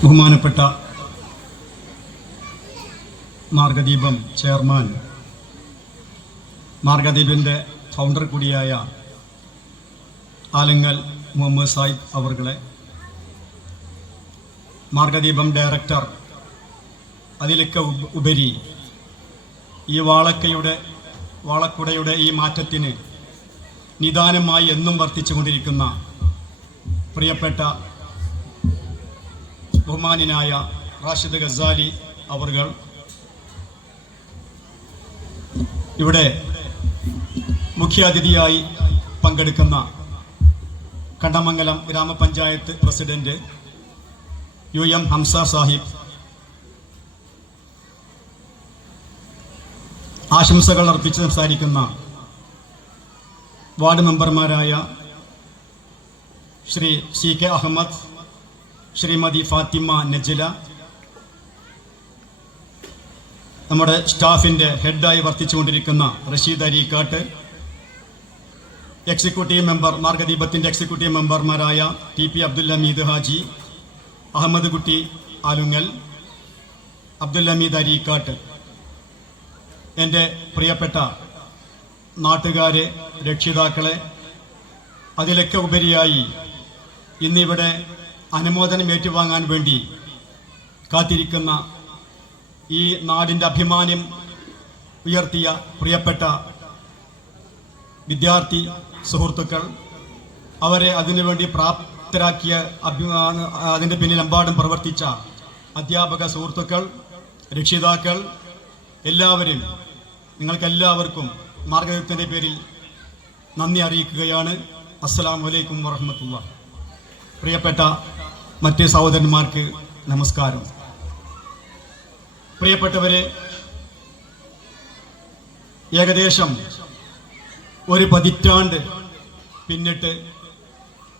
ബഹുമാനപ്പെട്ട മാർഗദീപം chairman, മാർഗദീപിൻ്റെ founder കൂടിയായ ആലങ്ങൽ Muhammad Sahib അവർകളെ, മാർഗദീപം director, അതിലൊക്കെ ഉപരി ഈ വാളക്കുടയുടെ ഈ മാറ്റത്തിന് നിദാനമായി എന്നും വർത്തിച്ചുകൊണ്ടിരിക്കുന്ന പ്രിയപ്പെട്ട ബഹുമാന്യനായ റാഷിദ് ഗസാലി അവർകൾ, ഇവിടെ മുഖ്യാതിഥിയായി പങ്കെടുക്കുന്ന കണ്ടമംഗലം ഗ്രാമപഞ്ചായത്ത് പ്രസിഡന്റ് UM ഹംസ സാഹിബ്, ആശംസകൾ അർപ്പിച്ച് സംസാരിക്കുന്ന വാർഡ് മെമ്പർമാരായ ശ്രീ CK അഹമ്മദ്, ശ്രീമതി ഫാത്തിമ നജില, നമ്മുടെ സ്റ്റാഫിൻ്റെ ഹെഡായി വർത്തിച്ചുകൊണ്ടിരിക്കുന്ന റഷീദ് അരീക്കാട്ട്, എക്സിക്യൂട്ടീവ് മെമ്പർ, മാർഗദീപത്തിൻ്റെ എക്സിക്യൂട്ടീവ് മെമ്പർമാരായ TP അബ്ദുൽ ഹമീദ് ഹാജി, അഹമ്മദ് കുട്ടി ആലുങ്ങൽ, അബ്ദുൽ ഹമീദ് അരീക്കാട്ട്, എൻ്റെ പ്രിയപ്പെട്ട നാട്ടുകാരെ, രക്ഷിതാക്കളെ, അതിലൊക്കെ ഉപരിയായി ഇന്നിവിടെ അനുമോദനം ഏറ്റുവാങ്ങാൻ വേണ്ടി കാത്തിരിക്കുന്ന ഈ നാടിൻ്റെ അഭിമാനം ഉയർത്തിയ പ്രിയപ്പെട്ട വിദ്യാർത്ഥി സുഹൃത്തുക്കൾ, അവരെ അതിനുവേണ്ടി പ്രാപ്തരാക്കിയ അതിൻ്റെ പിന്നിലെമ്പാടും പ്രവർത്തിച്ച അധ്യാപക സുഹൃത്തുക്കൾ, രക്ഷിതാക്കൾ, എല്ലാവരും, നിങ്ങൾക്കെല്ലാവർക്കും മാർഗദീപത്തിൻ്റെ പേരിൽ നന്ദി അറിയിക്കുകയാണ്. അസ്സലാമു അലൈക്കും വറഹ്മത്തുള്ളാഹി. പ്രിയപ്പെട്ട മറ്റ് സഹോദരന്മാർക്ക് നമസ്കാരം. പ്രിയപ്പെട്ടവരെ, ഏകദേശം ഒരു പതിറ്റാണ്ട് പിന്നിട്ട്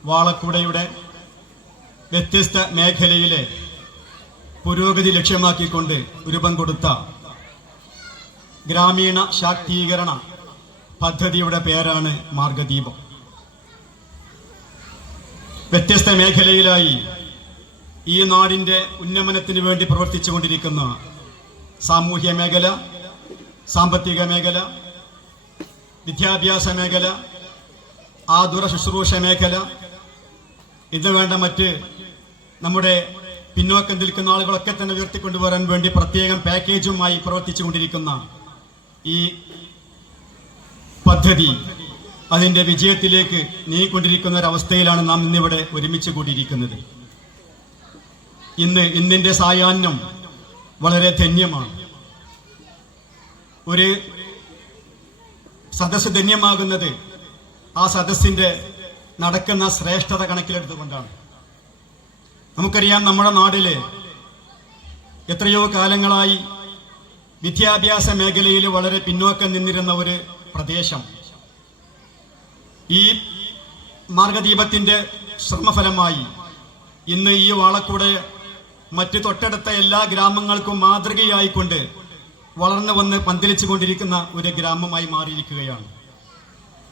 വാളക്കുടയുടെ വ്യത്യസ്ത മേഖലയിലെ പുരോഗതി ലക്ഷ്യമാക്കിക്കൊണ്ട് രൂപം കൊടുത്ത ഗ്രാമീണ ശാക്തീകരണ പദ്ധതിയുടെ പേരാണ് മാർഗദീപം. വ്യത്യസ്ത മേഖലയിലായി ഈ നാടിൻ്റെ ഉന്നമനത്തിന് വേണ്ടി പ്രവർത്തിച്ചുകൊണ്ടിരിക്കുന്ന സാമൂഹ്യ മേഖല, സാമ്പത്തിക മേഖല, വിദ്യാഭ്യാസ മേഖല, ആതുര ശുശ്രൂഷ മേഖല, ഇത് വേണ്ട മറ്റ് നമ്മുടെ പിന്നോക്കം നിൽക്കുന്ന ആളുകളൊക്കെ തന്നെ ഉയർത്തിക്കൊണ്ടുവരാൻ വേണ്ടി പ്രത്യേകം പാക്കേജുമായി പ്രവർത്തിച്ചുകൊണ്ടിരിക്കുന്ന ഈ പദ്ധതി അതിൻ്റെ വിജയത്തിലേക്ക് നീങ്ങിക്കൊണ്ടിരിക്കുന്ന ഒരവസ്ഥയിലാണ് നാം ഇന്നിവിടെ ഒരുമിച്ച് കൂടിയിരിക്കുന്നത്. ഇന്നിൻ്റെ സായാഹ്നം വളരെ ധന്യമാണ്. ഒരു സദസ്സ് ധന്യമാകുന്നത് ആ സദസ്സിൻ്റെ നടക്കുന്ന ശ്രേഷ്ഠത കണക്കിലെടുത്തുകൊണ്ടാണ്. നമുക്കറിയാം, നമ്മുടെ നാട്ടിലെ എത്രയോ കാലങ്ങളായി വിദ്യാഭ്യാസ മേഖലയിൽ വളരെ പിന്നോക്കം നിന്നിരുന്ന ഒരു പ്രദേശം ഈ മാർഗദീപത്തിൻ്റെ ശ്രമഫലമായി ഇന്ന് ഈ വാളക്കുടെ മറ്റ് തൊട്ടടുത്ത എല്ലാ ഗ്രാമങ്ങൾക്കും മാതൃകയായിക്കൊണ്ട് വളർന്നു വന്ന് പന്തലിച്ചു കൊണ്ടിരിക്കുന്ന ഒരു ഗ്രാമമായി മാറിയിരിക്കുകയാണ്.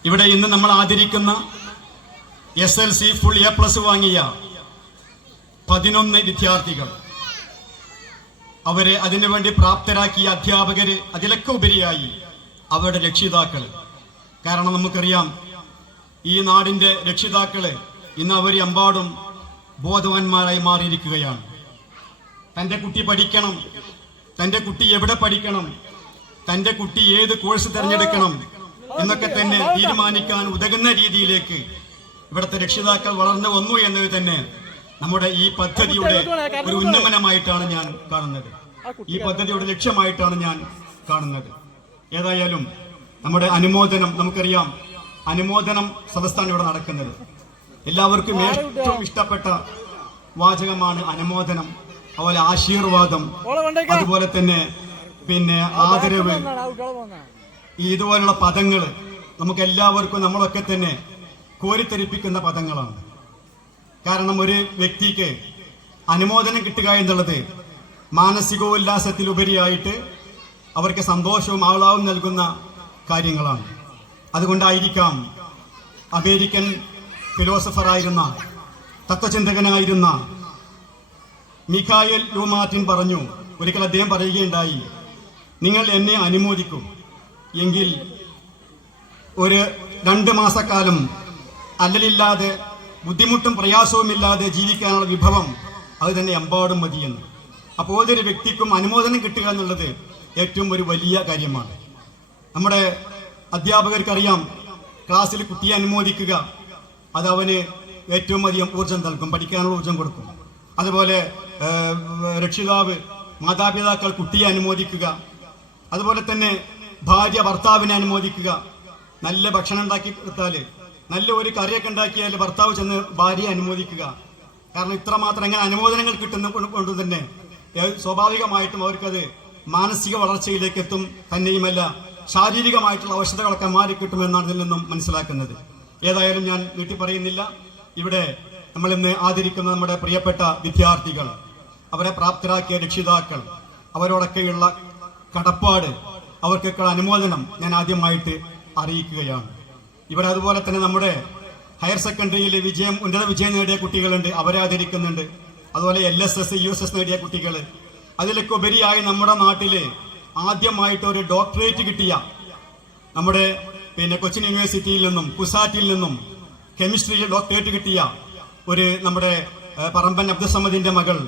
ഇവിടെ ഇന്ന് നമ്മൾ ആദരിക്കുന്ന SLC ഫുൾ A+ വാങ്ങിയ 11 വിദ്യാർത്ഥികൾ, അവരെ അതിനുവേണ്ടി പ്രാപ്തരാക്കിയ അധ്യാപകര്, അതിലൊക്കെ ഉപരിയായി അവരുടെ രക്ഷിതാക്കൾ. കാരണം നമുക്കറിയാം, ഈ നാടിൻ്റെ രക്ഷിതാക്കള് ഇന്ന് അവരെമ്പാടും ബോധവാന്മാരായി മാറിയിരിക്കുകയാണ്. തൻ്റെ കുട്ടി പഠിക്കണം, തൻ്റെ കുട്ടി എവിടെ പഠിക്കണം, തൻ്റെ കുട്ടി ഏത് കോഴ്സ് തിരഞ്ഞെടുക്കണം എന്നൊക്കെ തന്നെ തീരുമാനിക്കാൻ ഉതകുന്ന രീതിയിലേക്ക് ഇവിടുത്തെ രക്ഷിതാക്കൾ വളർന്നു വന്നു എന്നത് തന്നെ നമ്മുടെ ഈ പദ്ധതിയുടെ ഒരു ഉന്നമനമായിട്ടാണ് ഞാൻ കാണുന്നത്. ഈ പദ്ധതിയുടെ ലക്ഷ്യമായിട്ടാണ് ഞാൻ കാണുന്നത്. ഏതായാലും നമ്മുടെ അനുമോദനം, നമുക്കറിയാം, അനുമോദനം സദസ്സാണ് ഇവിടെ നടക്കുന്നത്. എല്ലാവർക്കും ഏറ്റവും ഇഷ്ടപ്പെട്ട വാചകമാണ് അനുമോദനം, അതുപോലെ ആശീർവാദം, അതുപോലെ തന്നെ ആദരവ്, ഇതുപോലുള്ള പദങ്ങൾ നമുക്ക് എല്ലാവർക്കും നമ്മളൊക്കെ തന്നെ കോരിത്തെരിപ്പിക്കുന്ന പദങ്ങളാണ്. കാരണം ഒരു വ്യക്തിക്ക് അനുമോദനം കിട്ടുക എന്നുള്ളത് മാനസികോല്ലാസത്തിലുപരിയായിട്ട് അവർക്ക് സന്തോഷവും ആഹ്ലാദവും നൽകുന്ന കാര്യങ്ങളാണ്. അതുകൊണ്ടായിരിക്കാം അമേരിക്കൻ ഫിലോസഫറായിരുന്ന, തത്വചിന്തകനായിരുന്ന മിഖായേൽ ലൂമാർട്ടിൻ പറഞ്ഞു. ഒരിക്കൽ അദ്ദേഹം പറയുകയുണ്ടായി, നിങ്ങൾ എന്നെ അനുമോദിക്കും എങ്കിൽ ഒരു 2 മാസക്കാലം അല്ലലില്ലാതെ ബുദ്ധിമുട്ടും പ്രയാസവുമില്ലാതെ ജീവിക്കാനുള്ള വിഭവം അത് തന്നെ എമ്പാടും മതിയെന്ന്. അപ്പോൾ ഒരു വ്യക്തിക്കും അനുമോദനം കിട്ടുക എന്നുള്ളത് ഏറ്റവും ഒരു വലിയ കാര്യമാണ്. നമ്മുടെ അധ്യാപകർക്കറിയാം, ക്ലാസ്സിൽ കുട്ടിയെ അനുമോദിക്കുക അത് അവന് ഏറ്റവും അധികം ഊർജം നൽകും, പഠിക്കാനുള്ള ഊർജം കൊടുക്കും. അതുപോലെ രക്ഷിതാവ്, മാതാപിതാക്കൾ കുട്ടിയെ അനുമോദിക്കുക, അതുപോലെ തന്നെ ഭാര്യ ഭർത്താവിനെ അനുമോദിക്കുക. നല്ല ഭക്ഷണം ഉണ്ടാക്കി കൊടുത്താൽ, നല്ല ഒരു കറിയൊക്കെ ഉണ്ടാക്കിയാൽ ഭർത്താവ് ചെന്ന് ഭാര്യയെ അനുമോദിക്കുക. കാരണം ഇത്രമാത്രം എങ്ങനെ അനുമോദനങ്ങൾ കിട്ടുന്ന കൊണ്ട് തന്നെ സ്വാഭാവികമായിട്ടും അവർക്കത് മാനസിക വളർച്ചയിലേക്ക് എത്തും. തന്നെയുമല്ല, ശാരീരികമായിട്ടുള്ള അവശതകളൊക്കെ മാറിക്കിട്ടുമെന്നാണ് ഇതിൽ നിന്നും മനസ്സിലാക്കുന്നത്. ഏതായാലും ഞാൻ നീട്ടി പറയുന്നില്ല. ഇവിടെ നമ്മൾ ഇന്ന് ആദരിക്കുന്ന നമ്മുടെ പ്രിയപ്പെട്ട വിദ്യാർത്ഥികൾ, അവരെ പ്രാപ്തരാക്കിയ രക്ഷിതാക്കൾ, അവരോടൊക്കെയുള്ള കടപ്പാട്, അവർക്കൊക്കെ അനുമോദനം ഞാൻ ആദ്യമായിട്ട് അറിയിക്കുകയാണ്. ഇവിടെ അതുപോലെ തന്നെ നമ്മുടെ ഹയർ സെക്കൻഡറിയിൽ ഉന്നത വിജയം നേടിയ കുട്ടികളുണ്ട്, അവരെ ആദരിക്കുന്നുണ്ട്. അതുപോലെ LSS, USS നേടിയ കുട്ടികൾ. അതിലൊക്കെ ഉപരിയായി നമ്മുടെ നാട്ടില് ആദ്യമായിട്ട് ഒരു ഡോക്ടറേറ്റ് കിട്ടിയ നമ്മുടെ കൊച്ചിൻ യൂണിവേഴ്സിറ്റിയിൽ നിന്നും കുസാറ്റിൽ നിന്നും കെമിസ്ട്രിയിൽ ഡോക്ടറേറ്റ് കിട്ടിയ ഒരു നമ്മുടെ പറമ്പൻ അബ്ദുസമദിന്റെ മകൾ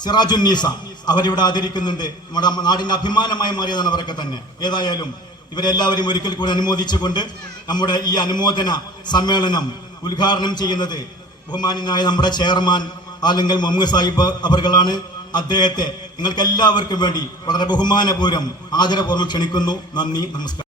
സിറാജുന്നീസ, അവരിവിടെ ആദരിക്കുന്നുണ്ട്. നമ്മുടെ നാടിന്റെ അഭിമാനമായി മാറിയതാണ് അവരൊക്കെ തന്നെ. ഏതായാലും ഇവരെല്ലാവരും ഒരിക്കൽ കൂടി അനുമോദിച്ചുകൊണ്ട് നമ്മുടെ ഈ അനുമോദന സമ്മേളനം ഉദ്ഘാടനം ചെയ്യുന്നത് ബഹുമാന്യനായ നമ്മുടെ ചെയർമാൻ ആലുങ്കൽ മുഹമ്മദ് സാഹിബ് അവർകളാണ്. അദ്ദേഹത്തെ നിങ്ങൾക്ക് എല്ലാവർക്കും വേണ്ടി വളരെ ബഹുമാനപൂർവ്വം ആദരപൂർവ്വം ക്ഷണിക്കുന്നു. നന്ദി, നമസ്കാരം.